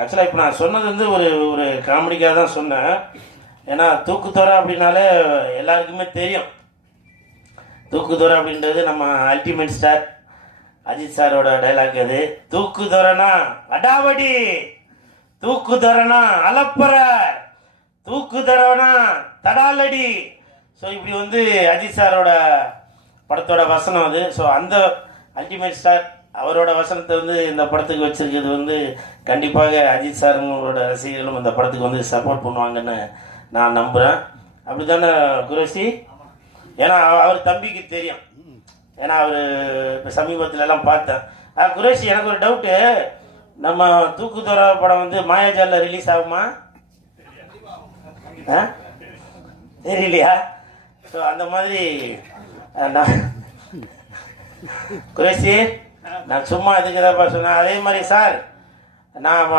ஆக்சுவலாக இப்போ நான் சொன்னது வந்து ஒரு ஒரு காமெடிக்காக தான் சொன்னேன். ஏன்னா தூக்குத்தோரை அப்படின்னாலே எல்லாருக்குமே தெரியும். தூக்குத்தோரை அப்படின்றது நம்ம அல்டிமேட் ஸ்டார் அஜித் சாரோட டைலாக். அது தூக்குத்தோரனா அடாவடி, தூக்குத்தோரனா அலப்பற, தூக்குத்தோரனா தடாலடி. ஸோ இப்படி வந்து அஜித் சாரோட படத்தோட வசனம் அது. ஸோ அந்த அல்டிமேட் ஸ்டார் அவரோட வசனத்தை வந்து இந்த படத்துக்கு வச்சிருக்கிறது வந்து கண்டிப்பாக அஜித் சாருங்களோட ரசிகர்களும் இந்த படத்துக்கு வந்து சப்போர்ட் பண்ணுவாங்கன்னு நான் நம்புகிறேன். அப்படி தானே குரேஷி? ஏன்னா அவர் தம்பிக்கு தெரியும். ஏன்னா அவர் இப்போ சமீபத்துல எல்லாம் பார்த்தேன். குரேஷி, எனக்கு ஒரு டவுட்டு. நம்ம தூக்குத்தோரா படம் வந்து மாயாஜாலில் ரிலீஸ் ஆகுமா? தெரியலையா? ஸோ அந்த மாதிரி நான் குரேஷி, நான் சும்மா இதுக்கு தான் சொன்னேன். அதே மாதிரி சார், நான்